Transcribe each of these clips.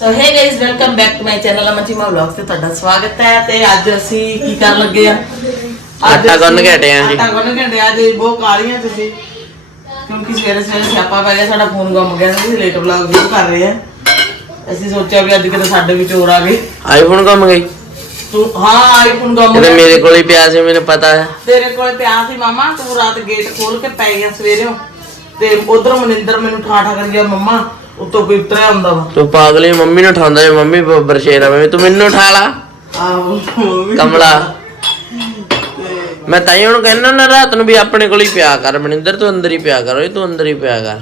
So hey guys welcome back to my channel Amanji ਮਾ vlog ਤੇ ਤੁਹਾਡਾ ਸਵਾਗਤ ਹੈ ਤੇ ਅੱਜ ਅਸੀਂ ਕੀ ਕਰਨ ਲੱਗੇ ਆ? ਆਟਾ ਗੁੰਨ ਕੇ ਹਟੇ ਆ ਜੀ। ਆਟਾ ਗੁੰਨ ਕੇ ਹਟੇ ਆ ਜੀ ਬਹੁਤ ਕਾਲੀਆਂ ਤੁਸੀਂ ਕਿਉਂਕਿ ਸਵੇਰੇ ਸਵੇਰੇ ਸਿਆਪਾ ਪੈ ਗਿਆ ਸਾਡਾ ਫੋਨ ਗੁੰਮ ਗਿਆ ਸੀ ਲੇਟ ਵਲੌਗ ਸ਼ੁਰੂ ਕਰ ਰਹੇ ਆ। ਅਸੀਂ ਸੋਚਿਆ ਵੀ ਅੱਜ ਕਿਤੇ ਸਾਡੇ ਵੀ ਚੋਰ ਆ ਗਏ। ਆਈਫੋਨ ਕੰਮ ਗਈ। ਤੂੰ ਹਾਂ ਆਈਫੋਨ ਗੁੰਮ ਗਿਆ। ਮੇਰੇ ਕੋਲ ਹੀ ਪਿਆ ਸੀ ਮੈਨੂੰ ਪਤਾ ਹੈ। ਤੇਰੇ ਕੋਲ ਪਿਆ ਸੀ ਮਾਮਾ ਤੂੰ ਰਾਤ ਗੇਟ ਖੋਲ ਕੇ ਪੈ ਗਿਆ ਸਵੇਰੇ। ਤੇ ਉਧਰ ਮਨਿੰਦਰ ਮੈਨੂੰ ਠਾ ਠਾ ਕਰੀ ਗਿਆ ਮੰਮਾ ਉੱਤੋਂ ਕੋਈ ਉਤਰਿਆ ਹੁੰਦਾ ਵਾ। ਤੂੰ ਪਾਗਲੀ ਮੰਮੀ ਨੂੰ ਉਠਾਉਂਦਾ ਜੇ ਮੰਮੀ ਬੱਬਰ ਸ਼ੇਰ ਆ ਮੈਂ ਤੂੰ ਮੈਨੂੰ ਉਠਾ ਲਾ। ਆਹੋ ਮੰਮੀ। ਕਮਲਾ। ਮੈਂ ਤਾਂ ਹੀ ਹੁਣ ਕਹਿੰਦਾ ਨਾ ਰਾਤ ਨੂੰ ਵੀ ਆਪਣੇ ਕੋਲ ਹੀ ਪਿਆ ਕਰ ਮਨਿੰਦਰ ਤੂੰ ਅੰਦਰ ਹੀ ਪਿਆ ਕਰ ਓਏ ਤੂੰ ਅੰਦਰ ਹੀ ਪਿਆ ਕਰ।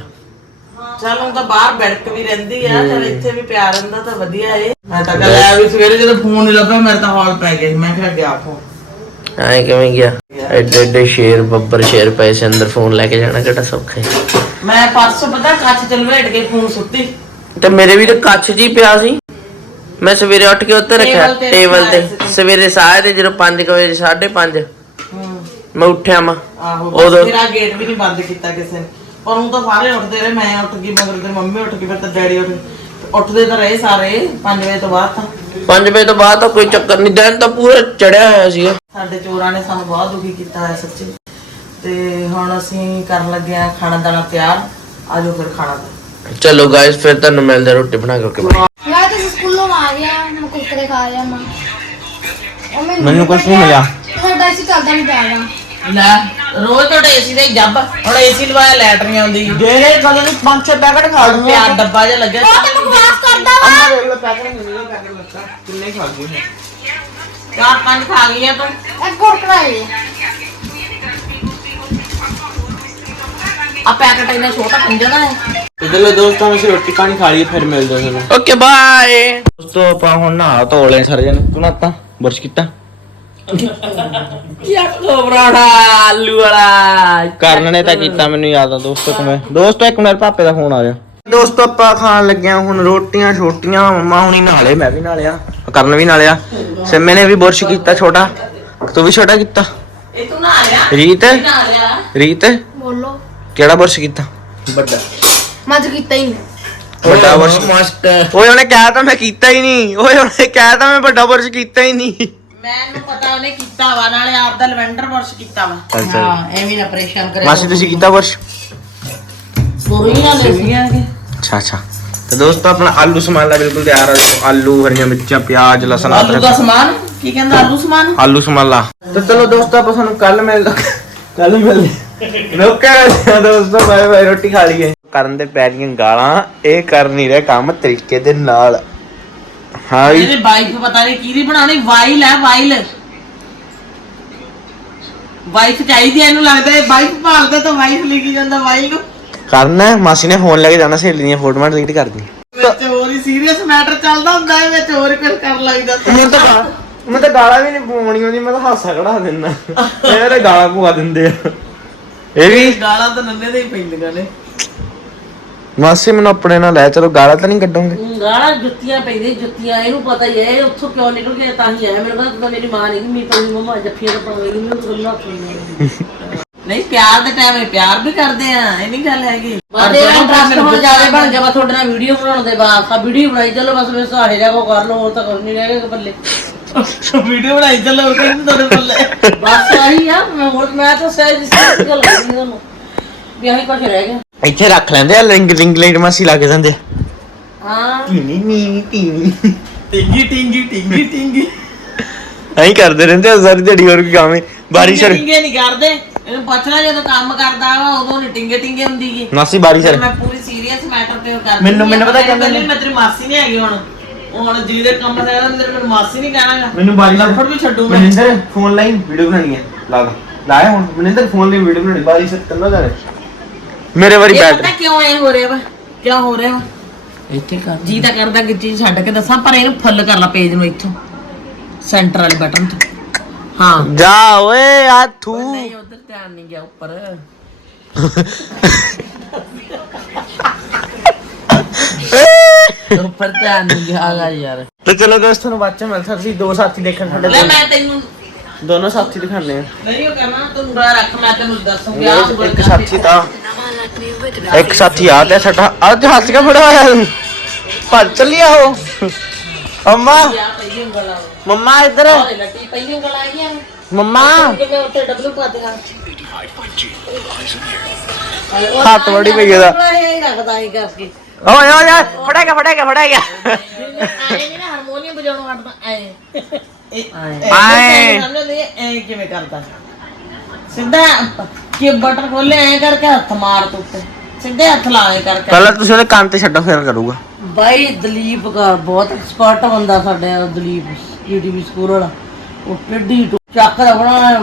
ਚੱਲ ਹੁਣ ਤਾਂ ਬਾਹਰ ਬੈਠਕ ਵੀ ਰਹਿੰਦੀ ਆ ਚਲ ਇੱਥੇ ਵੀ ਪਿਆ ਰਹਿੰਦਾ ਤਾਂ ਵਧੀਆ ਏ। ਮੈਂ ਤਾਂ ਕੱਲ ਆ ਵੀ ਸਵੇਰੇ ਜਦੋਂ ਫੋਨ ਨਹੀਂ ਲੱਭਿਆ ਮੇਰੇ ਤਾਂ ਹਾਲ ਪੈ ਗਿਆ ਸੀ। ਮੈਂ ਕਿਹਾ ਗਿਆ ਫੋਨ ਐ ਕਿਵੇਂ ਗਿਆ? ਐਡੇ ਐਡੇ ਸ਼ੇਰ ਬੱਬਰ ਸ਼ੇਰ ਪਏ ਸੀ ਅੰਦਰ ਫੋਨ ਲੈ ਕੇ ਜਾਣਾ ਕਿਹੜਾ ਸੌਖਾ ਹੈ ਮੈਂ ਪਰਸੋਂ ਪਤਾ ਕੱਚ ਚ ਲਵੇਟ ਕੇ ਫੋਨ ਸੁੱਤੀ ਤੇ ਮੇਰੇ ਵੀ ਤਾਂ ਕੱਚ ਜੀ ਪਿਆ ਸੀ। ਮੈਂ ਸਵੇਰੇ ਉੱਠ ਕੇ ਉੱਤੇ ਰੱਖਿਆ ਟੇਬਲ ਤੇ ਟੇਬਲ ਤੇ। ਰੱਖਿਆ ਸੀ। ਸਵੇਰੇ ਸਾਹ ਦੇ ਜਦੋਂ 5 ਵਜੇ 5:30 ਹੂੰ। ਮੈਂ ਉੱਠਿਆ ਮਾਂ ਆਹੋ ਉਦੋਂ- ਮੇਰਾ ਗੇਟ ਵੀ ਨਹੀਂ ਬੰਦ ਕੀਤਾ ਕਿਸੇ ਨੇ। ਪਰ ਉਹ ਤਾਂ ਸਾਰੇ ਉੱਠਦੇ ਰਹੇ ਮੈਂ ਉੱਠ ਗਈ ਮਗਰ ਤੇ ਮੰਮੀ ਉੱਠ ਗਈ ਫਿਰ ਤਾਂ ਡੈਡੀ ਉੱਠ ਗਏ। ਉੱਠਦੇ ਤਾਂ ਰਹੇ ਸਾਰੇ 5 ਵਜੇ ਤੋਂ ਬਾਅਦ ਤਾਂ। 5 ਵਜੇ ਤੋਂ ਬਾਅਦ ਤਾਂ ਕੋਈ ਚੱਕਰ ਨਹੀਂ ਦਿਨ ਤਾਂ ਪੂਰਾ ਚੜਿਆ ਹੋਇਆ ਸੀਗਾ। ਸਾਡੇ ਚੋਰਾਂ ਨੇ ਸਾਨੂੰ ਬਹੁਤ ਦੁਖੀ ਕੀਤਾ ਹੈ ਸੱਚੀ। ਤੇ ਹੁਣ ਅਸੀਂ ਕਰਨ ਲੱਗੇ ਆ ਖਾਣਾ ਦਾਣਾ ਤਿਆਰ। ਆਜੋ ਫਿਰ ਖਾਣਾ ਦਾ ਚਲੋ ਗਾਇਸ ਫਿਰ ਤੁਹਾਨੂੰ ਮਿਲਦੇ ਆ ਰੋਟੀ ਬਣਾ ਕੇ ਓਕੇ ਬਾਏ ਮੈਂ ਤਾਂ ਸਕੂਲੋਂ ਆ ਗਿਆ ਮੈਂ ਕੁੱਕਰੇ ਖਾ ਲਿਆ ਮਾਂ ਉਹ ਮੈਨੂੰ ਮੈਨੂੰ ਕੁਛ ਨਹੀਂ ਮਿਲਿਆ। ਸਾਡਾ ਇਸੇ ਚੱਲਦਾ ਨਹੀਂ ਪਿਆ ਗਾ। ਲੈ ਰੋਜ਼ ਤੁਹਾਡੇ ਏਸੀ ਦਾ ਹੀ ਜੱਬ। ਹੁਣ ਏਸੀ ਲਵਾਇਆ ਲੈਟ ਨਹੀਂ ਆਉਂਦੀ। ਜਿਹੜੇ ਕਦੋਂ ਦੀ 5-6 ਪੈਕਟ ਖਾ ਪਿਆਰ ਡੱਬਾ ਜਿਹਾ ਲੱਗਿਆ। ਉਹ ਤੇ ਬਕਵਾਸ ਕਰਦਾ ਵਾ। ਕਿੰਨੇ ਖਾ ਗਏ ਚਾਰ ਪੰਜ ਖਾ ਗਈਆਂ ਤੂੰ। ਇੱਕ ਕੁਰਕਰਾ ਹੈ ਆ ਪੈਕਟ ਇੰਨਾ ਛੋਟਾ ਪੰਜਦਾ ਹੈ। ਚਲੋ ਦੋਸਤਾਂ ਵਿੱਚ ਰੋਟੀ ਪਾਣੀ ਖਾ ਲਈਏ ਫਿਰ ਮਿਲਦੇ ਹਾਂ ਤੁਹਾਨੂੰ। ਓਕੇ ਬਾਏ ਦੋਸਤੋ ਆਪਾਂ ਹੁਣ ਨਹਾ ਧੋ ਲਏ ਸਾਰੇ ਜਣ। ਤੂੰ ਨਾਤਾ ਬੁਰਸ਼ ਕੀਤਾ? ਯਾਕੋ ਬਰਾੜਾ ਆਲੂ ਵਾਲਾ? ਕਰਨ ਨੇ ਤਾਂ ਕੀਤਾ ਮੈਨੂੰ ਯਾਦ ਆ ਦੋਸਤੋ ਕਿਵੇਂ। ਦੋਸਤੋ ਇੱਕ ਮਿੰਟ ਪਾਪੇ ਦਾ ਫੋਨ ਆ ਰਿਹਾ। ਦੋਸਤੋ ਆਪਾਂ ਖਾਣ ਲੱਗੇ ਹਾਂ ਹੁਣ ਰੋਟੀਆਂ ਛੋਟੀਆਂ ਮੰਮਾ ਹੁਣੀ ਨਾਲੇ ਮੈਂ ਵੀ ਨਾਲਿਆ ਕਰਨ ਵੀ ਨਾਲਿਆ ਸਿੰਮੇ ਨੇ ਵੀ ਬੁਰਸ਼ ਕੀਤਾ ਛੋਟਾ। ਤੂੰ ਵੀ ਛੋਟਾ ਕੀਤਾ? ਇਹ ਤੂੰ ਨਾ ਲਿਆ? ਰੀਤ? ਰੀਤ? ਬੋਲੋ। ਕਿਹੜਾ ਬੁਰਸ਼ ਕੀਤਾ? ਵੱਡਾ। ਮੱਝ ਕੀਤਾ ਹੀ ਨਹੀਂ। ਵੱਡਾ ਬੁਰਸ਼ ਮਸਤ। ਓਏ ਉਹਨੇ ਕਿਹਾ ਤਾਂ ਮੈਂ ਕੀਤਾ ਹੀ ਨਹੀਂ। ਓਏ ਉਹਨੇ ਕਿਹਾ ਤਾਂ ਮੈਂ ਵੱਡਾ ਬੁਰਸ਼ ਕੀਤਾ ਹੀ ਨਹੀਂ। ਮੈਨੂੰ ਪਤਾ ਉਹਨੇ ਕੀਤਾ ਵਾ ਨਾਲੇ ਆਪ ਦਾ ਲਵੈਂਡਰ ਵਾਸ਼ ਕੀਤਾ ਵਾ। ਅੱਛਾ। ਹਾਂ ਐਵੇਂ ਨਾ ਪਰੇਸ਼ਾਨ ਕਰੇ ਮਾਸੀ ਤੁਸੀਂ ਕੀਤਾ ਬੁਰਸ਼ ਨਾ ਲੈ ਅੱਛਾ ਅੱਛਾ। ਤੇ ਦੋਸਤੋ ਆਪਣਾ ਆਲੂ ਸਮਾਨ ਲਾ ਬਿਲਕੁਲ ਤਿਆਰ ਆ। ਦੇਖੋ ਆਲੂ ਹਰੀਆਂ ਮਿਰਚਾਂ ਪਿਆਜ਼ ਲਸਣ ਆਲੂ ਦਾ ਅਦਰਕ ਸਮਾਨ? ਕੀ ਕਹਿੰਦਾ ਆਲੂ ਸਮਾਨ? ਆਲੂ ਸਮਾਨ ਲਾ। ਤੇ ਚਲੋ ਦੋਸਤੋ ਆਪਾਂ ਸਾਨੂੰ ਕੱਲ ਮਿਲਦਾ ਕੱਲ ਮਿਲਦੇ। ਲੋਕਾਂ ਨੇ ਦੋਸਤੋ ਬਾਏ ਬਾਏ ਰੋਟੀ ਖਾ ਲਈਏ। ਕਰਨ ਦੇ ਪੈਰੀਆਂ ਗਾਲਾਂ ਇਹ ਕਰ ਨਹੀਂ ਰਿਹਾ ਕੰਮ ਤਰੀਕੇ ਦੇ ਨਾਲ। ਹਾਂ ਇਹਦੇ ਵਾਈਫ ਪਤਾ ਨਹੀਂ ਕਿਹਦੀ ਬਣਾਉਣੀ ਵਾਈਲ ਹੈ ਵਾਈਲ ਵਾਈਫ ਚਾਹੀਦੀ ਹੈ ਇਹਨੂੰ ਲੱਗਦਾ ਹੈ ਵਾਈਫ ਭਾਲਦਾ ਤਾਂ ਵਾਈਫ ਲਿਖੀ ਜਾਂਦਾ ਵਾਈਲ ਨੂੰ। ਕਰਨਾ ਮਾਸੀ ਨੇ ਫੋਨ ਲੈ ਕੇ ਜਾਣਾ ਸਹੇਲੀ ਦੀਆਂ ਫੋਟੋਆਂ ਡਿਲੀਟ ਕਰ ਦੀ ਵਿੱਚ ਹੋਰ ਹੀ ਸੀਰੀਅਸ ਮੈਟਰ ਚੱਲਦਾ ਹੁੰਦਾ ਹੈ ਵਿੱਚ ਹੋਰ ਕੁਝ ਕਰਨ ਲੱਗ ਜਾਂਦਾ। ਮੈਨੂੰ ਤਾਂ ਗਾ- ਮੈਨੂੰ ਤਾਂ ਗਾਲਾਂ ਵੀ ਨਹੀਂ ਪਵਾਉਣੀ ਆਉਂਦੀ ਮੈਂ ਤਾਂ ਹਾਸਾ ਕਢਾ ਦਿੰਦਾ। ਇਹ ਤਾਂ ਗਾਲਾਂ ਪਵਾ ਦਿੰਦੇ ਆ। ਇਹ ਵੀ ਗਾਲਾਂ ਤਾਂ ਨੰਨੇ ਦੇ ਹੀ ਪੈਂਦੀਆਂ ਨੇ। ਮਾਸੀ ਮੈਨੂੰ ਆਪਣੇ ਨਾਲ ਲੈ ਚਲੋ ਗਾਲਾਂ ਤਾਂ ਨਹੀਂ ਕੱਢੋਗੇ। ਗਾਲਾਂ ਜੁੱਤੀਆਂ ਪੈਂਦੀਆਂ ਜੁੱਤੀਆਂ ਇਹਨੂੰ ਪਤਾ ਹੀ ਹੈ ਇਹ ਉੱਥੋਂ ਕਿਉਂ ਨਿਕਲ ਗਿਆ ਤਾਂ ਹੀ ਆਇਆ। ਮੈਨੂੰ ਕਹਿੰਦਾ ਮੇਰੀ ਮਾਂ ਨਹੀਂ ਮੇਰੀ ਪਈ ਮਮਾ ਜੱਫੀਆਂ ਤਾਂ ਪਾ ਗਈ ਮੈਨੂੰ ਸੁਣਨਾ ਨਹੀਂ ਪਿਆਰ ਦੇ ਟਾਈਮ ਪਿਆਰ ਵੀ ਕਰਦੇ ਆ ਇਹ ਨਹੀਂ ਗੱਲ ਹੈਗੀ। ਬਾਦੇ ਇੰਟਰਸਟ ਹੁਣ ਜ਼ਿਆਦਾ ਬਣ ਗਿਆ ਬਸ ਤੁਹਾਡੇ ਨਾਲ ਵੀਡੀਓ ਬਣਾਉਣ ਦੇ ਬਾਅਦ ਆ ਵੀਡੀਓ ਬਣਾਈ ਚਲੋ ਬਸ ਮੈਂ ਸਹਾਰੇ ਜਾ ਕੋ ਕਰ ਲਓ ਹੋਰ ਤਾਂ ਕੁਝ ਨਹੀਂ ਰਹਿ ਗਿਆ ਬੱਲੇ ਵੀਡੀਓ ਬਣਾਈ ਚੱਲੋ ਕਹਿੰਦੇ ਤੁਹਾਡੇ ਪੱਲੇ ਬਸ ਆਹੀ ਆ ਮੈਂ ਹੋਰ ਮੈਂ ਤਾਂ ਸਹਿਜ ਸਹਿਜ ਗੱਲ ਕਰਨੀ ਤੁਹਾਨੂੰ ਵੀ ਆਹੀ ਕੁਝ ਰਹਿ ਗਿਆ। ਇੱਥੇ ਰੱਖ ਲੈਂਦੇ ਆ ਲਿੰਗ ਲਿੰਗ ਲਾਈਟ ਮਾਸੀ ਲਾ ਕੇ ਦਿੰਦੇ ਹਾਂ। ਟੀਨੀ ਨੀ ਟੀਨੀ ਟਿੰਗੀ ਟਿੰਗੀ ਟਿੰਗੀ ਟਿੰਗੀ। ਐਂ ਕਰਦੇ ਰਹਿੰਦੇ ਆ ਸਾਰੀ ਦਿਹਾੜੀ ਹੋਰ ਕੀ ਕੰਮ ਬਾਰਿਸ਼ ਸਰ ਟਿੰਗੇ ਨਹੀਂ ਕਰਦੇ। ਇਹਨੂੰ ਪੁੱਛ ਲੈ ਜਦੋਂ ਕੰਮ ਕਰਦਾ ਵਾ ਉਦੋਂ ਨਹੀਂ ਟਿੰਗੇ ਟਿੰਗੇ ਹੁੰਦੀ ਗੀ। ਮਾਸੀ ਬਾਰਿਸ਼ ਸਰ ਮੈਂ ਪੂਰੀ ਸੀਰੀਅਸ ਮੈਟਰ ਤੇ ਉਹ ਕਰਦੀ ਮੈਨੂੰ-। ਮੈਨੂੰ ਪਤਾ ਕਹਿੰਦੇ ਨੇ- ਮੈਂ ਤੇਰੀ ਮਾਸੀ ਨਹੀਂ ਹੈਗੀ ਹੁਣ। ਹੁਣ ਜਿਹਦੇ ਕੰਮ ਤੇ ਆਇਆ ਮੇਰੇ ਮੈਨੂੰ ਮਾਸੀ ਨਹੀਂ ਕਹਿਣਾਗਾ। ਮੈਨੂੰ ਬਾਰਿਸ਼ ਲੱਫੜ ਵੀ ਛੱਡੂ ਮੈਂ। ਮਨਿੰਦਰ ਫੋਨ ਲਾਈਨ ਵੀਡੀਓ ਬਣਾਣੀ ਹੈ ਲਾ ਲਾ ਲਾਇਆ ਹੁਣ। ਮਨਿੰਦਰ ਫੋਨ ਲਈ ਵੀਡੀਓ ਬਣਾਣੀ ਬਾਰਿਸ਼ ਸਰ ਤੰਨਾ ਜਾਣੇ ਮੇਰੇ ਵਾਰੀ ਇਹ ਬੈਠ। ਪਤਾ ਕਿਉਂ ਐ ਹੋ ਰਿਹਾ ਵਾ? ਕਿਉਂ ਹੋ ਰਿਹਾ ਵਾ? ਇੱਥੇ ਕਰ। ਜੀ ਤਾਂ ਕਰਦਾ ਕਿ ਚੀਜ਼ ਛੱਡ ਕੇ ਦੱਸਾਂ ਪਰ ਇਹਨੂੰ ਫੁੱਲ ਕਰ ਲਾ ਪੇਜ ਨੂੰ ਇੱਥੋਂ। ਸੈਂਟਰ ਵਾਲੇ ਬਟਨ ਤੋਂ। ਹਾਂ। ਜਾ ਓਏ ਆ ਥੂ ਨਹੀਂ ਉਧਰ ਧਿਆਨ ਨਹੀਂ ਗਿਆ ਉੱਪਰ। ਉੱਪਰ ਧਿਆਨ ਨਹੀਂ ਗਿਆ ਗਾ ਯਾਰ। ਤੇ ਚਲੋ ਦੋਸਤਾਂ ਨੂੰ ਬਾਅਦ ਚ ਮਿਲ ਸਕਦੀ ਦੋ ਸਾਥੀ ਦੇਖਣ ਸਾਡੇ ਲੈ ਮੈਂ ਤੈਨੂੰ ਦੋਨੋਂ ਸਾਥੀ ਦਿਖਾਣੇ ਆ। ਨਹੀਂ ਉਹ ਕਰਨਾ ਤੂੰ ਰਾ ਰੱਖ ਮੈਂ ਤੈਨੂੰ ਦੱਸੂਗੀ ਆ ਇੱਕ ਸਾਥੀ ਤਾਂ ਇੱਕ ਸਾਥੀ ਆ ਤੇ ਸਾਡਾ ਅੱਜ ਹੱਥ ਕੇ ਫੜਾ ਹੋਇਆ। ਭੱਜ ਚੱਲਿਆ ਉਹ। ਅੰਮਾ ਮੰਮਾ ਇੱਧਰ। ਮੰਮਾ। ਹੱਥ ਵੜੀ ਪਈ ਇਹਦਾ ਓਏ ਓਏ ਓਏ, ਫੜੇਗਾ ਫੜੇਗਾ ਫੜੇਗਾ। ਆਏ ਨਹੀਂ ਨਾ ਹਾਰਮੋਨੀਅਮ ਵਜਾਉਣ ਐ ਆਏ। ਸਮਝਦੇ ਐ ਕਿਵੇਂ ਕਰਦਾ? ਸਿੱਧਾ ਕਿ ਬਟਨ ਖੋਲੇ ਐ ਕਰਕੇ ਹੱਥ ਮਾਰ ਤੂੰ ਉੱਤੇ। ਸਿੱਧੇ ਹੱਥ ਲਾਵੇ ਕਰਕੇ। ਪਹਿਲਾਂ ਤੁਸੀਂ ਉਹਦੇ ਕੰਨ ਤੇ ਛੱਡੋ ਫਿਰ ਕਰੂਗਾ। ਬਾਈ ਦਲੀਪ ਕਾ ਬਹੁਤ ਐਕਸਪਰਟ ਬੰਦਾ ਸਾਡੇ ਦਲੀਪ ਈਟੀਵੀ ਸਕੂਲ ਵਾਲਾ। ਉਹ ਕਿੱਡੀ ਟੂ- ਚੱਕ ਦਾ ਬਣਾ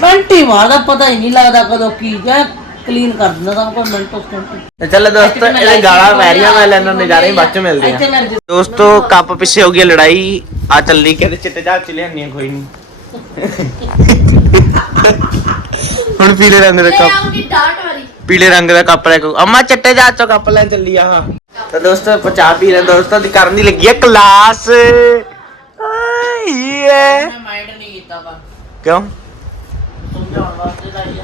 ਬੰਟੀ ਮਾਰਦਾ ਪਤਾ ਹੀ ਨਹੀਂ ਲੱਗਦਾ ਕਦੋਂ ਕੀ ਜਾਂ ਕਲੀਨ ਕਰ ਦਿੰਦਾ ਤਾਂ ਕੋਈ ਮਿੰਟ ਉਸ ਤੋਂ। ਤੇ ਚੱਲ ਦੋਸਤੋ ਇਹਦੇ ਗਾਲਾਂ ਪੈ ਰਹੀਆਂ ਮੈਂ ਲੈਣਾ ਨਜ਼ਾਰੇ ਬਾਅਦ ਚ ਮਿਲਦੇ ਆ। ਦੋਸਤੋ ਕੱਪ ਪਿੱਛੇ ਹੋ ਗਈ ਹੈ ਲੜਾਈ। ਆ ਚੱਲੀ ਕਿਤੇ ਚਿੱਟੇ ਜਹਾਜ਼ ਚ ਲਿਆਨੀ ਆ ਕੋਈ ਨਹੀਂ ਹੁਣ ਪੀਲੇ ਰੰਗ ਦਾ ਕੱਪ ਆਉਂਗੀ ਡਾਟ ਵਾਲੀ। ਪੀਲੇ ਰੰਗ ਦਾ ਕੱਪ ਲੈ ਕੇ। ਅੰਮਾ ਚਿੱਟੇ ਜਹਾਜ਼ ਚੋਂ ਕੱਪ ਲੈਣ ਚੱਲੀ ਆ। ਤਾਂ ਦੋਸਤੋ ਆਪਾਂ ਚਾਹ ਪੀ ਰਹੇ ਹਾਂ। ਦੋਸਤੋ ਦੀ ਕਰਨ ਦੀ ਲੱਗੀ ਹੈ ਕਲਾਸ। ਆਈਏ ਮਾਈਂਡ ਨਹੀਂ ਕੀਤਾ ਵਾ। ਕਿਉਂ? ਸਮਝਾਉਣ ਵਾਸਤੇ ਤਾਂ ਹੀ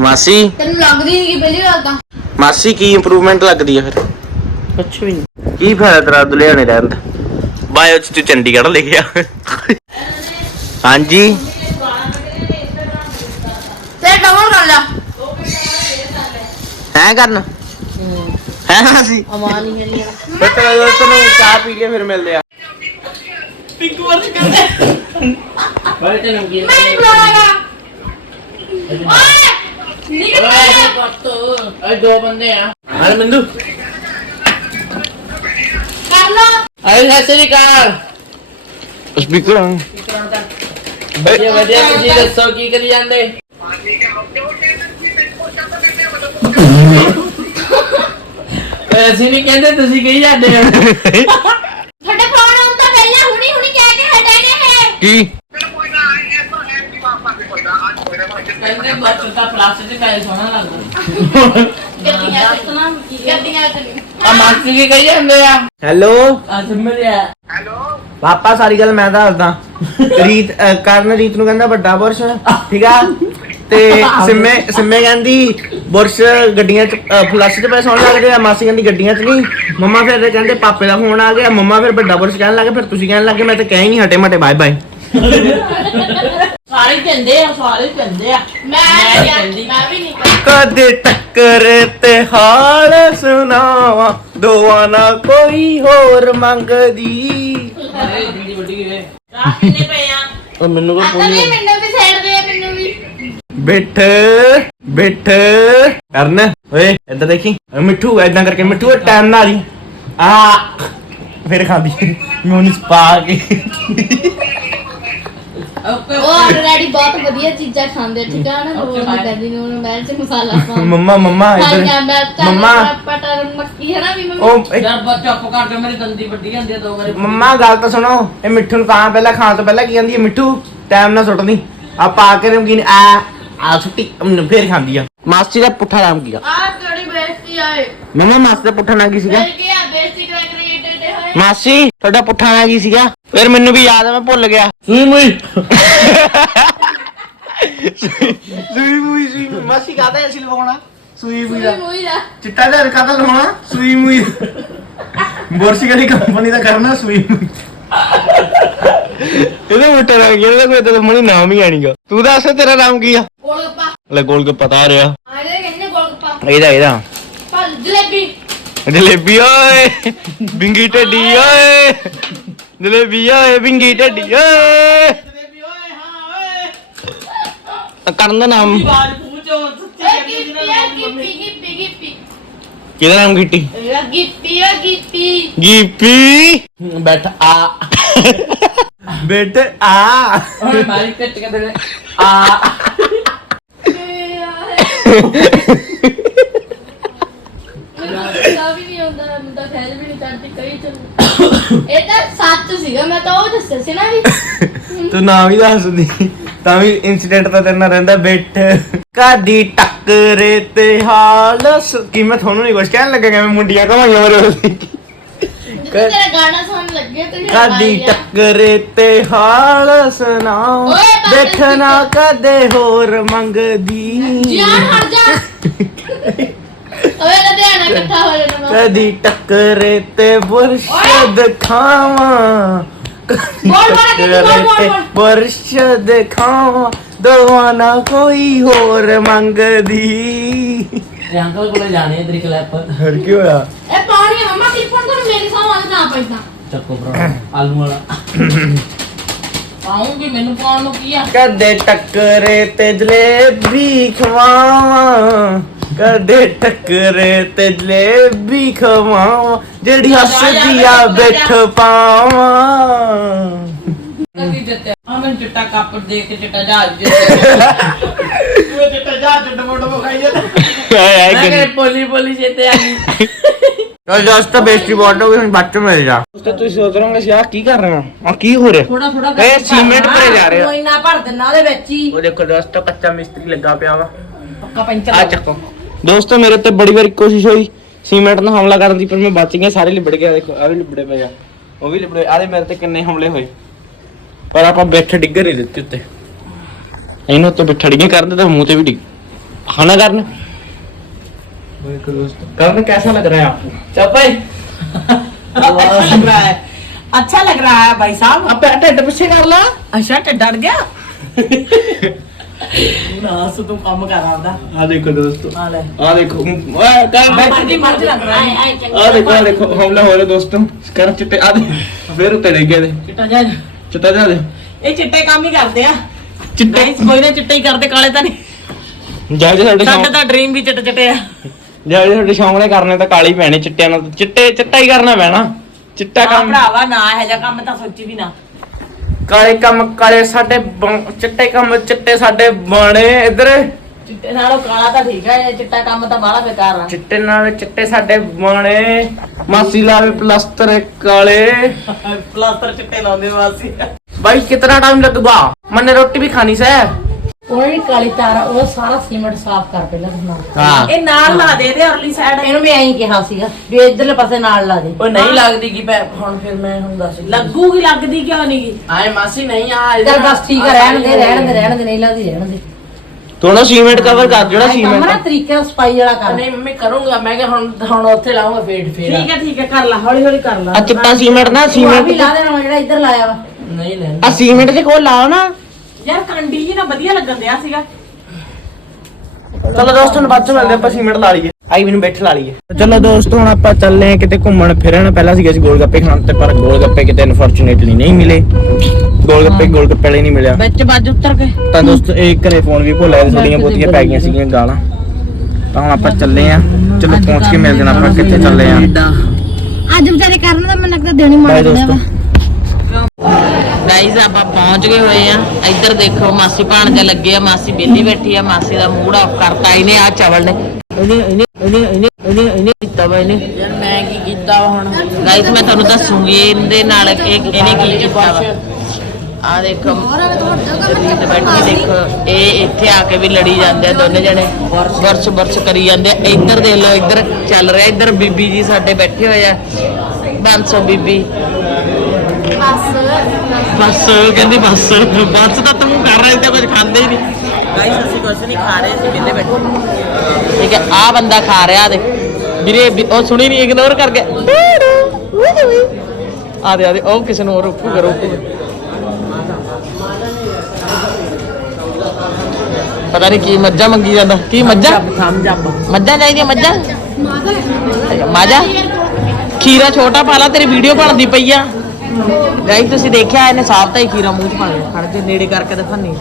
ਆ ਤੈਨੂੰ ਮਾਸੀ ਲੱਗਦੀ ਨਹੀਂ ਕਿ ਪਹਿਲੀ ਵਾਰ ਤਾਂ। ਮਾਸੀ ਕੀ ਇੰਪਰੂਵਮੈਂਟ ਲੱਗਦੀ ਹੈ ਫਿਰ? ਕੁਛ ਵੀ ਨਹੀਂ ਕੀ ਫਾਇਦਾ ਤੇਰਾ ਲੁਧਿਆਣੇ ਰਹਿਣ ਦਾ? ਬਾਇਓ ਚ ਤੂੰ ਚੰਡੀਗੜ੍ਹ ਲਿਖਿਆ ਹਾਂਜੀ। ਤੇ ਡਬਲ ਕਰ ਲੈ। ਹੈ ਕਰਨ? ਹੈ। ਮਾਸੀ? ਅਮਾਨ ਹੀ ਮੇਰੀ ਆ ਤੇ ਚਲੋ ਦੋਸਤੋ ਨੂੰ ਚਾਹ ਪੀ ਕੇ ਫਿਰ ਮਿਲਦੇ ਆ। ਪਿੰਕ ਵਰਸ ਕਰਦੇ। ਬਾਈ ਤੇ ਨੰਗੀ ਮੈਂ ਨਹੀਂ ਨਿਕਲ ਓਏ ਦੋ ਬੰਦੇ ਆ। ਹਾਂ ਮੰਦੂ। ਕਰ ਲੋ। ਆਏ ਸਤਿ ਸ੍ਰੀ ਅਕਾਲ। ਸਪੀਕਰ ਵਧੀਆ ਵਧੀਆ ਤੁਸੀਂ ਦੱਸੋ ਕੀ ਕਰੀ ਜਾਂਦੇ? ਅਸੀਂ ਨਹੀਂ ਕਹਿੰਦੇ ਤੁਸੀਂ ਕਹੀ ਜਾਂਦੇ ਹੋ। ਤੁਹਾਡੇ ਫੋਨ ਆਉਣ ਤੋਂ ਪਹਿਲਾਂ ਹੁਣੀ ਹੁਣੀ ਕਹਿ ਕੇ ਹਟੇ ਨੇ ਹੈ ਕੀ? ਕਹਿੰਦੇ ਬੱਚ ਦਾ ਪਲਾਸਟਿਕ ਕਾਇ ਸੋਹਣਾ ਲੱਗਦਾ। ਆ ਮਾਸੀ ਕੀ ਕਹੀ ਜਾਂਦੇ ਆ? ਹੈਲੋ? ਅੱਜ ਮਿਲਿਆ ਪਾਪਾ ਸਾਰੀ ਗੱਲ ਮੈਂ ਦੱਸਦਾ। ਰੀਤ ਅਹ ਕਰਨ ਰੀਤ ਨੂੰ ਕਹਿੰਦਾ ਵੱਡਾ ਬੁਰਸ਼ ਠੀਕ ਆ? ਤੇ ਸਿੰਮੇ ਸਿੰਮੇ ਕਹਿੰਦੀ ਬੁਰਸ਼ ਗੱਡੀਆਂ ਚ ਫਲਸ਼ ਚ ਪੈ ਸੌਣ ਲੱਗਦੇ ਆ ਮਾਸੀ ਕਹਿੰਦੀ ਗੱਡੀਆਂ ਚ ਨਹੀਂ। ਮੰਮਾ ਫਿਰ ਕਹਿੰਦੇ ਪਾਪੇ ਦਾ ਫੋਨ ਆ ਗਿਆ ਮੰਮਾ ਫਿਰ ਵੱਡਾ ਬੁਰਸ਼ ਕਹਿਣ ਲੱਗੇ ਫਿਰ ਤੁਸੀਂ ਕਹਿਣ ਲੱਗੇ ਮੈਂ ਤਾਂ ਕਹਿ ਹੀ ਨਹੀਂ ਹਟੇ ਮਟੇ ਬਾਏ ਬਾਏ ਸਾਰੇ ਕਹਿੰਦੇ ਆ ਸਾਰੇ ਕਹਿੰਦੇ ਆ। ਮੈਂ ਮੈਂ ਕਿਹਾ- ਕਹਿੰਦੀ। ਮੈਂ ਵੀ ਨਹੀਂ। ਕਦੇ ਟੱਕਰ ਤੇ ਹਾਲ ਸੁਣਾਵਾ? ਦੋਵਾਂ ਨਾ ਕੋਈ ਹੋਰ ਮੰਗਦੀ। ਅਰੇ ਜਿੰਦੀ ਵੱਡੀ ਵੇ ਚਾਹ ਕਿੰਨੇ ਪਏ ਆ? ਉਹ ਮੈਨੂੰ ਕੋ ਵੀ ਮੈਨੂੰ ਵੀ ਸਾਈਡ ਦੇ ਮੈਨੂੰ ਵੀ। ਬਿੱਠ ਬਿੱਠ। ਕਰਨ ਓਏ ਇੱਧਰ ਦੇਖੀ। ਮਿੱਠੂ ਐਦਾਂ ਕਰਕੇ ਮਿੱਠੂ ਟਾਈਮ ਨਾਲ ਹੀ ਆ ਫਿਰ ਖਾਂਦੀ। ਮਿਊਨਿਸ ਪਾ ਕੇ। ਓਕੇ ਉਹ ਆਲਰੇਡੀ ਬਹੁਤ ਵਧੀਆ ਚੀਜ਼ਾਂ ਖਾਂਦੇ ਠੀਕ ਆ ਨਾ? Okay, ਉਹ bye. ਕਹਿੰਦੀ ਨੇ ਉਹਨੂੰ ਮੈਲ ਚ ਮਸਾਲਾ ਪਾ ਮੰਮਾ ਮੰਮਾ ਹਾਂ ਇੱਧਰ ਮੈਂ ਤਾਂ ਮੰਮਾ। ਪਟਰ ਮੱਕੀ ਹੈ ਨਾ ਵੀ ਮੰਮੀ? ਉਹ ਇਹ- ਯਾਰ ਬੱਚਾ ਚੁੱਪ ਕਰਕੇ ਮੇਰੀ ਦੰਦੀ ਵੱਡੀ ਜਾਂਦੀ ਆ ਦੋ ਵਾਰੀ। ਮੰਮਾ ਗੱਲ ਤਾਂ ਸੁਣੋ। ਇਹ ਮਿੱਠੂ ਨੂੰ ਤਾਂ ਪਹਿਲਾਂ ਖਾਣ ਤੋਂ ਪਹਿਲਾਂ ਕੀ ਕਹਿੰਦੀ ਹੈ ਮਿੱਠੂ? ਟਾਈਮ ਨਾਲ ਸੁੱਟਦੀ। ਆ ਪਾ ਕੇ ਰਮਗੀਨ ਆ ਆ ਸੁੱਟੀ ਅਮ, ਫੇਰ ਖਾਂਦੀ ਆ। ਮਾਸੀ ਦਾ ਪੁੱਠਾ ਨਾਮ ਕੀ ਆ? ਆ ਕਿਹੜੀ ਬੇਇੱਜ਼ਤੀ ਆਏ ਮੰਮਾ ਮਾਸੀ ਦਾ ਪੁੱਠਾ ਨਾਮ ਕੀ ਸੀਗਾ? ਮੈਂ ਕਿਹਾ ਬੇਇੱਜ਼ਤੀ ਕਰ ਕ੍ਰੀਏਟਡ ਹੋਏ। ਮਾਸੀ ਤੁਹਾਡਾ ਪੁੱਠਾ ਨਾਮ ਕੀ ਸੀਗਾ? ਫਿਰ ਮੈਨੂੰ ਵੀ ਯਾਦ ਆ ਮੈਂ ਭੁੱਲ ਗਿਆ। ਸੂਈ ਮੁਈ। ਸੂਈ ਮੂਈ ਸੂਈ ਮੂਈ। ਮਾਸੀ ਕਾਹਦਾ ਅਸੀਂ ਲਵਾਉਣਾ? ਸੂਈ ਮੂਈ ਦਾ। ਚਿੱਟਾ ਦਾ ਕਾਹਦਾ ਲਵਾਉਣਾ? ਸੂਈ ਮੂਈ। ਬੋਰਸੀ ਵਾਲੀ ਕੰਪਨੀ ਦਾ ਕਰਨਾ ਸੂਈ ਮੂਈ। ਇਹਦੇ ਮੁੱਟੇ ਗਿਆ ਇਹਦਾ ਕੋਈ ਤਾਂ ਮਣੀ ਨਾਮ ਹੀ ਆਣੀਗਾ ਤੂੰ ਦੱਸ ਤੇਰਾ ਨਾਮ ਕੀ ਆ? ਗੋਲਗੱਪਾ। ਲੈ ਗੋਲ ਗੱਪਾ ਤਾਂ ਆ ਰਿਹਾ। ਆਰੇ ਕਹਿੰਦੇ ਗੋਲਗੱਪਾ? ਇਹਦਾ ਇਹਦਾ। ਪਲ ਜਲੇਬੀ। ਜਲੇਬੀ ਓਏ। ਬਿੰਗੀ ਢੱਡੀ ਓਏ। ਜਲੇਬੀ ਓਏ ਬਿੰਗੀ ਢੱਡੀ ਓਏ ਕਰਨ ਦਾ ਨਾਮ। ਬਾਜ ਪੂਛੋ ਸੱਚੀ ਓਏ ਗਿੱਪੀ ਆ ਗਿੱਪੀ ਗਿੱਪੀ ਗਿੱਪੀ। ਕਿਹਦਾ ਨਾਮ ਗਿੱਟੀ? ਇਹ ਗਿੱਪੀ ਆ ਗਿੱਪੀ। ਗੀਪੀ। ਬੈਠ ਆ। ਬੇਟ ਆ। ਓਏ ਮਾਰੀ ਕੱਟ ਕੇ ਦੇ। ਆ। ਮੈਨੂੰ ਵੀ ਨਹੀਂ ਆਉਂਦਾ ਮੈਨੂੰ ਤਾਂ ਖੈਰ ਵੀ ਨਹੀਂ ਚੜਦੀ ਕਈ ਚੱਲ ਇਹ ਤਾਂ ਸੱਚ ਸੀਗਾ ਮੈਂ ਤਾਂ ਉਹ ਦੱਸਿਆ ਸੀ ਨਾ ਵੀ। ਤੂੰ ਨਾਮ ਹੀ ਦੱਸਦੀ ਤਾਂ ਵੀ ਇਨਸੀਡੈਂਟ ਤਾਂ ਤੇਰੇ ਨਾਲ ਰਹਿੰਦਾ ਬੈਠ। ਕਾਦੀ ਟੱਕਰੇ ਤੇ ਹਾਲ ਸ- ਕੀ ਮੈਂ ਤੁਹਾਨੂੰ ਨਹੀਂ ਕੁਝ ਕਹਿਣ ਲੱਗਾ ਕਿ ਮੈਂ ਮੁੰਡੀਆਂ ਕਮਾਈਆਂ ਮਰੇ ਜਦੋਂ ਤੇਰਾ ਗਾਣਾ ਸੁਣਨ ਲੱਗੇ ਤੇ ਕਾਦੀ। ਟੱਕਰੇ ਹਾਲ ਸੁਣਾਓ ਦੇਖਣਾ ਕਦੇ ਹੋਰ ਮੰਗਦੀ। ਜਾਨ ਹਟ ਜਾ। ਓਏ ਲੁਧਿਆਣਾ ਇਕੱਠਾ ਹੋ ਜਾਣਾ ਬਸ। ਕਦੀ ਟੱਕਰੇ ਤੇ ਬੁਰਸ਼ ਦਿਖਾਵਾਂ। ਕਦੀ ਬੋਲ, ਬੋਲ, ਅੱਗੇ ਦੀ ਬੋਲ, ਟੱਕਰੇ ਬੋਲ, ਤੇ ਬੋਲ। ਬੁਰਸ਼ ਦਿਖਾਵਾਂ। ਦਵਾਨਾ ਕੋਈ ਹੋਰ ਮੰਗਦੀ। ਅੰਕਲ ਕੋਲੇ ਜਾਣੇ ਤੇਰੀ ਕਲੈਪ ਹਰ ਕੀ ਹੋਇਆ? ਇਹ ਪਾਣੀ ਆ, ਮੰਮਾ ਕੋਲ ਮੇਰੀ ਸੌਂ ਆ ਨਾ ਪੈਸਾ ਚੱਕੋ ਭਰਾ ਆਲੂ ਵਾਲਾ। ਪਾਉਂਗੀ ਮੈਨੂੰ ਪਾਉਣ ਨੂੰ ਕੀ ਆ? ਕਦੇ ਟੱਕਰੇ ਤੇ ਜਲੇਬੀ ਖਵਾਵਾਂ। ਕਦੇ ਟੱਕਰੇ ਤੇ ਜਲੇਬੀ ਖਵਾਵਾਂ ਜਿਹੜੀ ਹੱਸਦੀ ਆ ਬੈਠ ਪਾਵਾਂ। ਕਦੀ ਦਿੱਤੇ ਆ ਮੈਂ ਚਿੱਟਾ ਕੱਪ ਦੇ ਕੇ ਚਿੱਟਾ ਜਹਾਜ਼ ਦੇ ਉਹ ਚਿੱਟਾ ਜਾ ਚਿੱਟਾ ਮੋਟੋ ਵਿਖਾਈ ਜਾਂਦਾ। ਮੈਂ ਕਿਹਾ ਪੋਲੀ ਪੋਲੀ ਚੇਤੇ ਆ ਗਈ। ਚਲ ਜਸਟ ਬੇਸਟੀ ਬਾਟ ਹੋ ਗਈ ਹੁਣ ਬੱਚ ਮਿਲ ਜਾ। ਤੇ ਤੁਸੀਂ ਸੋਚ ਰਹੇ ਹੋਗੇ ਕੀ ਕਰ ਰਹੇ ਹੋ? ਆ ਕੀ ਹੋ ਰਿਹਾ? ਥੋੜਾ ਥੋੜਾ ਇਹ ਸੀਮੈਂਟ ਭਰੇ ਜਾ ਰਹੇ ਆ। ਕੋਈ ਇੰਨਾ ਭਰ ਦਿੰਨਾ ਉਹਦੇ ਵਿੱਚ ਹੀ। ਉਹ ਦੇਖੋ ਦੋਸਤੋ ਕੱਚਾ ਮਿਸਤਰੀ ਲੱਗਾ ਪਿਆ ਵਾ। ਪੱਕਾ ਪੈਂਚਰ। ਆ ਚੱਕੋ। ਦੋਸਤੋ ਮੇਰੇ ਤੇ ਬੜੀ ਵਾਰੀ ਕੋਸ਼ਿਸ਼ ਹੋਈ ਸੀਮੈਂਟ ਨਾਲ ਹਮਲਾ ਕਰਨ ਦੀ ਪਰ ਮੈਂ ਬਚ ਗਿਆ ਸਾਰੇ ਲਿਬੜ ਗਿਆ ਦੇਖੋ ਆ ਵੀ ਲਿਬੜੇ ਪਏ ਆ ਉਹ ਵੀ ਲਿਬੜੇ ਆਦੇ ਮੇਰੇ ਤੇ ਕਿੰਨੇ ਹਮਲੇ ਹੋਏ ਪਰ ਆਪਾਂ ਬੈਠ ਡਿੱਗ ਨਹੀਂ ਦਿੱਤੇ ਉੱਤੇ ਇਹਨੂੰ ਤੋਂ ਬਿਠੜ ਗਏ ਕਰਦੇ ਤਾਂ ਮੂੰਹ ਤੇ ਵੀ ਡਿੱਗ ਖਾਣਾ ਕਰਨ ਕਰਨ कैसा लग रहा है आपको ਚੱਪਾਈ अच्छा लग रहा है अच्छा लग रहा है भाई साहब अब ढिड पिछे कर ला अच्छा ते डर गया ਚਿੱਟਾ ਕੰਮ ਕਾਲੇ ਤਾਂ ਚਿੱਟੇ ਨਾਲ ਚਿੱਟੇ ਚਿੱਟਾ ਹੀ ਕਰਨਾ ਪੈਣਾ। ਚਿੱਟਾ ਕੰਮ ਭਰਾਵਾ ਨਾ ਇਹ ਜਿਹਾ ਕੰਮ ਤਾਂ ਸੋਚੀ ਵੀ ਨਾ। ਕਾਲੇ ਕੰਮ ਕਾਲੇ ਸਾਡੇ ਚਿੱਟੇ ਕੰਮ ਚਿੱਟੇ ਸਾਡੇ ਬਾਣੇ ਇਧਰ। ਚਿੱਟੇ ਨਾਲ ਕਾਲਾ ਤਾਂ ਠੀਕ ਹੈ ਚਿੱਟਾ ਕੰਮ ਤਾਂ ਬਾਹਲਾ ਬੇਕਾਰ ਆ। ਚਿੱਟੇ ਨਾਲ ਚਿੱਟੇ ਸਾਡੇ ਬਾਣੇ। ਮਾਸੀ ਲਾਵੇ ਪਲਸਤਰ ਕਾਲੇ। ਪਲਾਸਟਰ ਚਿੱਟੇ ਲਾਉਂਦੇ ਮਾਸੀ। ਬਾਈ ਕਿਤਨਾ ਟਾਈਮ ਲੱਗੂਗਾ? ਮੈਨੇ ਰੋਟੀ ਵੀ ਖਾਣੀ ਸੈ। ਉਹ ਜਿਹੜੀ ਕਾਲੀ ਤਾਰ ਉਹ ਸਾਰਾ ਸੀਮੈਂਟ ਸਾਫ਼ ਕਰ ਪਹਿਲਾਂ ਇਹ ਨਾਲ ਲਾ ਦੇ ਦੇ ਅਰਲੀ ਸਾਈਡ ਇਹਨੂੰ ਮੈਂ ਐਂ ਕਿਹਾ ਸੀਗਾ ਵੀ ਇਧਰਲੇ ਪਾਸੇ ਨਾਲ ਲਾ ਦੇ। ਉਹ ਨਹੀਂ ਲੱਗਦੀ ਕਿ ਭੈ ਹੁਣ ਫਿਰ ਮੈਂ ਹੁਣ ਦੱਸ ਲੱਗੂਗੀ ਲੱਗਦੀ ਕਿਉਂ ਨਹੀਂ ਆਏ ਮਾਸੀ ਨਹੀਂ ਆ ਇਹਦੇ ਬਸ ਠੀਕ ਆ ਰਹਿਣ ਦੇ ਰਹਿਣ ਦੇ ਰਹਿਣ ਦੇ ਨਹੀਂ ਲਾਦੀ ਰਹਿਣ ਦੇ। ਤੂੰ ਨਾ ਸੀਮੈਂਟ ਕਵਰ ਕਰ ਜਿਹੜਾ ਕੰਮ ਸੀਮੈਂਟ ਨਾ ਤਰੀਕੇ ਨਾਲ ਸਫ਼ਾਈ ਵਾਲਾ ਕਰ। ਨਹੀਂ ਮੈਂ ਕਰੂੰਗਾ। ਮੈਂ ਕਿ ਹੁਣ ਹੁਣ ਉੱਥੇ ਲਾਉਂਗਾ ਫੇਡ ਫੇਰ ਠੀਕ ਹੈ ਠੀਕ ਹੈ ਕਰ ਲਾ ਹੌਲੀ ਹੌਲੀ ਕਰ ਲਾ। ਆ ਚਿੱਟਾ ਸੀਮੈਂਟ ਨਾ ਤੂੰ ਵੀ ਲਾ ਦੇਣਾ ਜਿਹੜਾ ਇੱਧਰ ਲਾਇਆ ਵਾ। ਨਹੀਂ ਲੈਣਾ ਆ ਸੀਮੈਂਟ ਦੇ ਕੋਲ ਲਾਓ ਨਾ। ਯਾਰ ਕੰਡੀ ਜੀ ਨਾ ਵਧੀਆ ਲੱਗਣ ਦਿਆ ਸੀਗਾ। ਚਲੋ ਦੋਸਤੋ ਹੁਣ ਬਾਅਦ ਚ ਮਿਲਦੇ ਆਪਾਂ ਸੀਮੈਂਟ ਲਾ ਲਈਏ। ਆਈ ਮੈਨੂੰ ਬੈਠ ਲਾ ਲਈਏ। ਚਲੋ ਦੋਸਤੋ ਹੁਣ ਆਪਾਂ ਚੱਲੇ ਆ ਕਿਤੇ ਘੁੰਮਣ ਫਿਰਨ। ਪਹਿਲਾਂ ਸੀਗਾ ਅਸੀਂ ਗੋਲ ਗੱਪੇ ਖਾਣ ਤੇ ਪਰ ਗੋਲ ਗੱਪੇ ਕਿਤੇ ਅਨਫੋਰਚੂਨੇਟਲੀ ਨਹੀਂ ਮਿਲੇ। ਗੋਲ ਗੱਪੇ ਗੋਲ ਗੱਪੇ ਵਾਲੇ ਨਹੀਂ ਮਿਲਿਆ। ਵਿੱਚ ਵੱਜ ਉੱਤਰ ਕੇ ਤਾਂ ਦੋਸਤੋ ਇਹ ਘਰੇ ਫੋਨ ਵੀ ਭੁੱਲ ਆਏ ਥੋੜੀਆਂ ਬਹੁਤੀਆਂ ਪੈ ਗਈਆਂ ਸੀਗੀਆਂ ਗਾਲਾਂ। ਤਾਂ ਹੁਣ ਆਪਾਂ ਚੱਲੇ ਆ ਚਲੋ ਪਹੁੰਚ ਕੇ ਮਿਲਦੇ ਹਾਂ ਆਪਾਂ ਕਿੱਥੇ ਚੱਲੇ ਆ ਅੱਜ ਵਿਚਾਰੇ ਕਰਨ ਦਾ ਮੈਨੂੰ ਲੱਗਦਾ ਦੇਣੀ ਬਾਏ ਦੋਸਤੋ। ਗਾਈਜ਼ ਆਪਾਂ ਪਹੁੰਚ ਗਏ ਹੋਏ ਆ। ਇੱਧਰ ਦੇਖੋ ਮਾਸੀ ਭਾਣਜਾ ਲੱਗੇ ਆ ਮਾਸੀ ਬੇਲੀ ਬੈਠੀ ਆ ਮਾਸੀ ਦਾ ਮੂਡ ਆਫ ਕਰਤਾ ਇਹਨੇ ਆ ਚਵਲ ਨੇ। ਇਹਨੇ ਇਹਨੇ ਇਹਨੇ ਇਹਨੇ ਇਹਨੇ ਇਹਨੇ ਕੀਤਾ ਵਾ ਇਹਨੇ। ਯਾਰ ਮੈਂ ਕੀ ਕੀਤਾ ਹੁਣ? ਗਾਈਜ਼ ਮੈਂ ਤੁਹਾਨੂੰ ਦੱਸੂਗੀ ਇਹਦੇ ਨਾਲ ਇਹ ਇਹਨੇ ਕੀ ਕੀਤਾ ਵਾ। ਆ ਦੇਖੋ ਜਰੀਤ ਬੈਠੀ ਦੇਖੋ ਇਹ ਇੱਥੇ ਆ ਕੇ ਵੀ ਲੜੀ ਜਾਂਦੇ ਆ ਦੋਨੇ ਜਣੇ। ਵਰਸ਼ ਵਰਸ਼ ਕਰੀ ਜਾਂਦੇ ਆ। ਇੱਧਰ ਦੇਖ ਲਓ ਇੱਧਰ ਚੱਲ ਰਿਹਾ ਇੱਧਰ ਬੀਬੀ ਜੀ ਸਾਡੇ ਬੈਠੇ ਹੋਏ ਆ। 500 ਬੀਬੀ। ਬਸ। ਕਹਿੰਦੀ ਬਸ। ਬਸ ਤਾਂ ਤੂੰ ਕਰ ਰਹੇ ਤੇ ਕੁਝ ਖਾਂਦੇ ਹੀ ਨਹੀਂ। ਗਾਈਸ ਅਸੀਂ ਕੁਝ ਨਹੀਂ ਖਾ ਰਹੇ ਸੀ ਵਿਹਲੇ ਬੈਠੇ। ਠੀਕ ਹੈ ਆ ਬੰਦਾ ਖਾ ਰਿਹਾ ਦੇ ਵੀਰੇ ਵੀ- ਉਹ ਸੁਣੀ ਨਹੀਂ ਇਗਨੋਰ ਕਰ ਗਿਆ। ਆ ਦੇ ਆ ਦੇ ਉਹ ਕਿਸੇ ਨੂੰ ਹੋਰ ਰੋਕੂਗਾ ਰੋਕੂਗਾ ਪਤਾ ਨਹੀਂ ਕੀ ਮੱਝਾਂ ਮੰਗੀ ਜਾਂਦਾ। ਕੀ ਮੱਝਾਂ? ਥੰਮ ਜੱਬ ਮੱਝਾਂ ਚਾਹੀਦੀਆਂ ਮੱਝਾਂ? ਮਾਜਾ ਖੀਰਾ ਛੋਟਾ ਪਾ ਲਾ ਤੇਰੀ ਵੀਡੀਓ ਬਣਦੀ ਪਈ ਆ। ਗਾਈ ਤੁਸੀਂ ਦੇਖਿਆ ਇਹਨੇ ਸਾਫ਼ ਤਾਂ ਹੀ ਖੀਰਾ ਮੂੰਹ ਚ ਪਾ ਲਿਆ। ਖੜ ਜੇ ਨੇੜੇ ਕਰਕੇ ਦਿਖਾਨੀ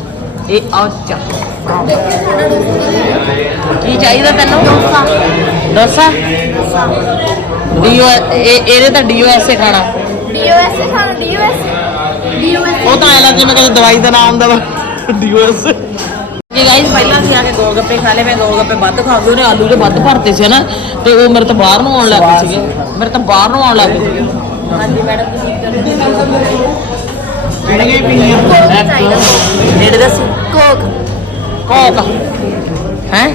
ਇਹ ਆ ਚੱਕ ਕੀ ਚਾਹੀਦਾ ਤੈਨੂੰ? ਡੋਸਾ। ਡੋਸਾ? ਡੀਓ ਇਹ ਇਹਦੇ ਤਾਂ ਡੀਓ ਐਸੇ ਖਾਣਾ। ਡੀਓਐਸ ਖਾਣਾ ਡੀਓਐਸ ਡੀਓਐਸ ਉਹ ਤਾਂ ਐ ਲੱਗਦਾ ਜਿਵੇਂ ਦਵਾਈ ਦਾ ਨਾਮ ਆਉਂਦਾ ਵਾ ਡੀਓ ਐਸ ਜੀ ਗਾਈਸ ਪਹਿਲਾਂ ਸੀ ਆ ਕੇ ਗੋਲ ਗੱਪੇ ਖਾ ਲਏ ਮੈਂ ਗੋਲ ਗੱਪੇ ਵੱਧ ਖਾ ਉਹਨੇ ਆਲੂ ਦੇ ਵੱਧ ਭਰਤੇ ਸੀ ਨਾ ਤੇ ਉਹ ਮੇਰੇ ਤੋਂ ਬਾਹਰ ਨੂੰ ਆਉਣ ਲੱਗ ਪਏ ਸੀਗੇ। ਮੇਰੇ ਤੋਂ ਬਾਹਰ ਨੂੰ ਆਉਣ ਲੱਗ ਸੀਗੇ। ਹਾਂਜੀ ਮੈਡਮ ਤੁਸੀਂ ਨੇੜੇ ਦੱਸ। ਕੋਕ ਕੋਕ। ਹੈ?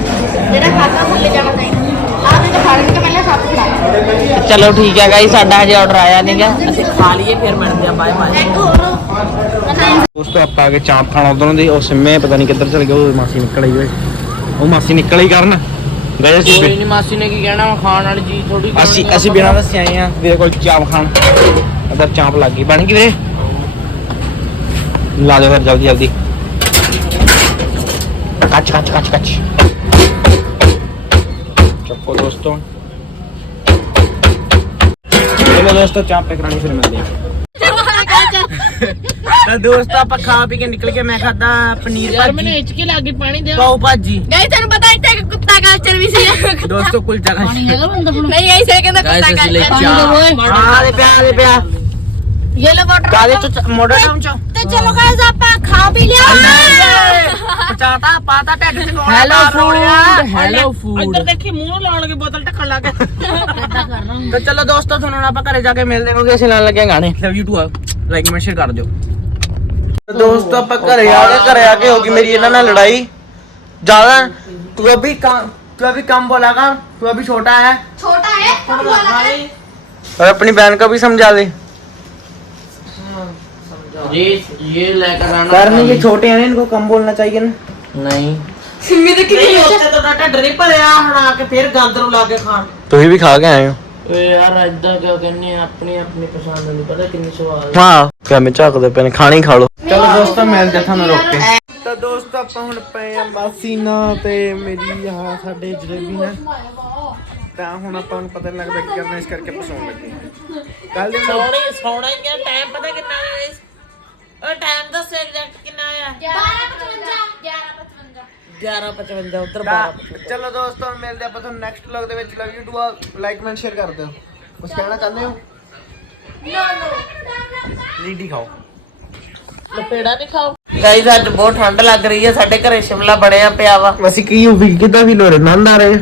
ਜਿਹੜਾ ਖਾਤਾ ਥੱਲੇ ਜਾਣਾ ਚਾਹੀਦਾ ਆਹ ਤੇ ਖਾਣ ਕੇ ਪਹਿਲਾਂ ਸੱਤ ਖਾ ਚਲੋ ਠੀਕ ਹੈ ਗਾਈ ਸਾਡਾ ਹਜੇ ਆਰਡਰ ਆਇਆ ਨਹੀਂਗਾ ਅਸੀਂ ਖਾ ਲਈਏ ਫਿਰ ਮਿਲਦੇ ਆ ਬਾਏ ਬਾਏ ਹੋਰ। ਦੋਸਤੋ ਆਪਾਂ ਆ ਕੇ ਚਾਂਪ ਖਾਣਾ ਉਧਰੋਂ ਦੀ ਉਹ ਸਿੰਮੇ ਪਤਾ ਨਹੀਂ ਕਿੱਧਰ ਚਲ ਗਿਆ ਉਹ ਮਾਸੀ ਨਿਕਲ ਆਈ ਓਏ। ਉਹ ਮਾਸੀ ਨਿਕਲ ਆਈ ਕਰਨ। ਗਏ ਅਸੀਂ ਕੋਈ ਨਹੀਂ ਮਾਸੀ ਨੇ ਕੀ ਕਹਿਣਾ ਵਾ, ਖਾਣ ਵਾਲੀ ਚੀਜ਼ ਥੋੜੀ ਅਸੀਂ ਅਸੀਂ ਬਿਨਾਂ ਦੱਸੇ ਆਏ ਆ ਵੀਰੇ ਕੋਲ ਚਾਪ ਖਾਣ। ਅਦਰ ਚਾਪ ਲੱਗ ਗਈ। ਬਣ ਗਈ ਵੀਰੇ? ਲਾ ਦੇ ਫਿਰ ਜਲਦੀ ਜਲਦੀ। ਕੱਚ ਕੱਚ ਕੱਚ ਕੱਚ। ਚੱਕੋ ਦੋਸਤੋ। ਚਲੋ ਦੋਸਤੋ ਚਾਪ ਪੇ ਕਰਾਣੀ ਫਿਰ ਮਿਲਦੇ ਆ ਤਾਂ ਦੋਸਤੋ ਆਪਾਂ ਖਾ ਪੀ ਕੇ ਨਿਕਲ ਕੇ ਮੈਂ ਖਾਦਾ ਪਨੀਰ ਯਾਰ ਮੈਨੂੰ ਭਾਜੀ ਹਿਚਕੀ ਲੱਗ ਗਈ ਪਾਣੀ ਦੇ ਪਾਉ ਭਾਜੀ। ਗਾਇਸ ਤੁਹਾਨੂੰ ਪਤਾ ਕੁੱਤਾ ਕਲਚਰ ਵੀ ਸੀ ਦੋਸਤੋ ਕੁਲਚਾ ਖਾ ਨਹੀਂ ਐਸੇ ਕਹਿੰਦਾ ਕੁੱਤਾ ਕਲਚਰ ਆ ਦੇ ਪਿਆ ਦੇ ਪਿਆ। ਯੈਲੋ ਵਾਟਰ ਕਾਦੇ ਚ ਮੋਡਰਨ ਟਾਊਨ ਚ? ਤੇ ਚਲੋ ਗਾਇਸ ਆਪਾਂ ਖਾ ਪੀ ਲਿਆ। ਪਚਾਤਾ ਪਾਤਾ ਢੱਡ ਚ ਗੋਲਾ ਹੈਲੋ ਫੂਡ। ਹੈਲੋ ਫੂਡ ਇੱਧਰ ਦੇਖੀ ਮੂੰਹ ਨੂੰ ਲਾਉਣ ਲੱਗੇ ਬੋਤਲ ਢੱਕਣ ਲੱਗ ਤਾਂ ਚਲੋ ਦੋਸਤੋ ਤੁਹਾਨੂੰ ਹੁਣ ਆਪਾਂ ਘਰੇ ਜਾ ਕੇ ਮਿਲਦੇ ਹਾਂ ਕਿਉਂਕਿ ਅਸੀਂ ਲਾਣ ਲੱਗੇ ਹਾਂ ਗਾਣੇ। ਲਵ ਯੂ ਟੂ ਲਾਈਕ ਮੈਂ ਸ਼ੇਅਰ ਕਰ ਦਿਓ। ਦੋਸਤੋ ਆਪਾਂ ਘਰੇ ਆ ਗਏ। ਘਰੇ ਆ ਕੇ ਹੋ ਗਈ ਮੇਰੀ ਇਹਨਾਂ ਨਾਲ ਲੜਾਈ। ਜ਼ਿਆਦਾ ਤੂੰ ਅਭੀ ਕੰਮ तू अभी कम बोला का तू अभी छोटा है ਛੋਟਾ ਹੈ ਕਮ ਵਾਲਾ ਹੈ और अपनी बहन को भी समझा दे ये ये लेकर आना करने ये छोटे हैं ना इनको कम बोलना चाहिए ना नहीं ਸਿੰਮੀ ਦੇ ਨਹੀਂ ਉੱਥੇ ਤਾਂ ਢੱਡ ਨਹੀਂ ਭਰਿਆ ਹੁਣ ਆ ਕੇ ਫੇਰ ਗੰਦ ਨੂੰ ਲਾ ਕੇ ਖਾਣ तुम भी खा के आए हो ਓਏ ਯਾਰ ਐਦਾਂ ਕਿਉਂ ਕਹਿੰਨੇ ਆ? ਆਪਣੀ ਆਪਣੀ ਪਸੰਦ ਨਹੀਂ ਪਤਾ ਕਿੰਨੀ ਸਵਾਦ ਹਾਂ ਕਿਆ ਮੈਂ ਝਾਕਦੇ ਪਏ ਨੇ ਖਾਣੀ ਖਾ ਲਓ ਚਲੋ ਦੋਸਤੋ ਮਿਲਦੇ ਤੁਹਾਨੂੰ ਰੋਕ ਕੇ ਤਾਂ ਦੋਸਤੋ ਆਪਾਂ ਹੁਣ ਪਏ ਆ ਮਾਸੀ ਨਾਲ ਤੇ ਮੇਰੀ ਆ ਸਾਡੇ ਜਲੇਬੀ ਨਾਲ। ਤਾਂ ਹੁਣ ਆਪਾਂ ਨੂੰ ਪਤਾ ਨਹੀਂ ਲੱਗਦਾ ਕੀ ਕਰਨਾ ਇਸ ਕਰਕੇ ਆਪਾਂ ਸੌਣ ਲੱਗੇ ਕੱਲ ਦੇ ਵਲੌਗ ਸੌਣਾ ਸੌਣਾ ਹੀ ਆ। ਟਾਈਮ ਪਤਾ ਕਿੰਨਾ ਹੈ ਓ ਟਾਈਮ ਦੱਸ ਐਗਜ਼ੈਕਟ ਕਿੰਨਾ ਆ? 1255 11:55 ਉਧਰ ਤਾਂ ਚਲੋ ਦੋਸਤੋ ਮਿਲਦੇ ਆਪਾਂ ਤੁਹਾਨੂੰ ਨੈਕਸਟ ਵਲੌਗ ਦੇ ਵਿੱਚ। ਲਵ ਯੂ ਟੂ ਲਾਈਕ ਮੈਂਟ ਸ਼ੇਅਰ ਕਰ ਦਿਓ। ਕੁਝ ਕਹਿਣਾ ਚਾਹੁੰਦੇ ਹੋ? ਲੀਡੀ ਖਾਓ। ਲਪੇੜਾ ਨਹੀਂ ਖਾਓ? ਗਾਈਜ਼ ਅੱਜ ਬਹੁਤ ਠੰਡ ਲੱਗ ਰਹੀ ਹੈ ਸਾਡੇ ਘਰੇ ਸ਼ਿਮਲਾ ਬਣਿਆ ਪਿਆ ਵਾ। ਅਸੀਂ ਕੀ ਵੀ ਕਿਦਾਂ ਵੀ ਲੋਰੇ ਨੰਦ ਆ ਰਹੇ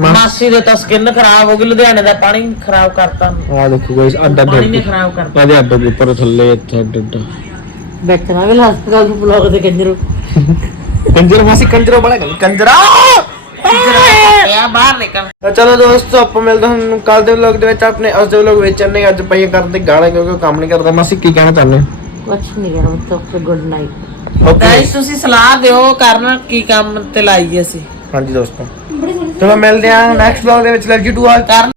ਮਾਸੀ ਦੇ ਤਾਂ ਸਕਿਨ ਖਰਾਬ ਹੋ ਗਈ ਲੁਧਿਆਣੇ ਦਾ ਪਾਣੀ ਖਰਾਬ ਕਰਤਾ। ਆ ਦੇਖੋ ਗਾਇਸ ਅੱਡਾ ਪਾਣੀ ਨੇ ਖਰਾਬ ਕਰਤਾ। ਇਹਦੇ ਅੱਡਾ ਦੇ ਉੱਪਰ ਥੱਲੇ ਇੱਥੇ ਅੱਡਾ ਬੈਠਣਾ ਵੀ ਹਸਪਤਾਲ ਨੂੰ ਬਲੌਗ ਤੇ ਕੰਜਰੋ। ਕੰਜਰ ਮਾਸੀ ਕੰਜਰੋ ਬੜਾ ਗੱਲ ਕੰਜਰਾ! ਆ ਬਾਹਰ ਨਿਕਲ। ਤਾਂ ਚਲੋ ਦੋਸਤੋ ਆਪਾਂ ਮਿਲਦੇ ਹਾਂ ਕੱਲ ਦੇ ਵਲੌਗ ਦੇ ਵਿੱਚ ਆਪਣੇ ਅੱਜ ਦੇ ਵਲੌਗ ਵਿੱਚ ਨਹੀਂ ਅੱਜ ਪਈ ਕਰਦੇ ਗਾਣਾ ਕਿਉਂਕਿ ਕੰਮ ਨਹੀਂ ਕਰਦਾ। ਮਾਸੀ ਕੀ ਕਹਿਣਾ ਚਾਹੁੰਦੇ ਕੁਛ ਨਹੀਂ ਕਰਨਾ ਮਤਲਬ ਗੁੱਡ ਨਾਈਟ ਓਕੇ ਗਾਈਜ਼ ਤੁਸੀਂ ਸਲਾਹ ਦਿਓ ਕਰਨ ਕੀ ਕੰਮ ਤੇ ਲਾਈਏ ਅਸੀਂ। ਹਾਂਜੀ ਦੋਸਤੋ। ਚਲੋ ਮਿਲਦੇ ਹਾਂ ਨੈਕਸਟ ਵਲੌਗ ਦੇ ਵਿੱਚ। ਲਵ ਯੂ ਟੂ ਆਲ ਕਰਨ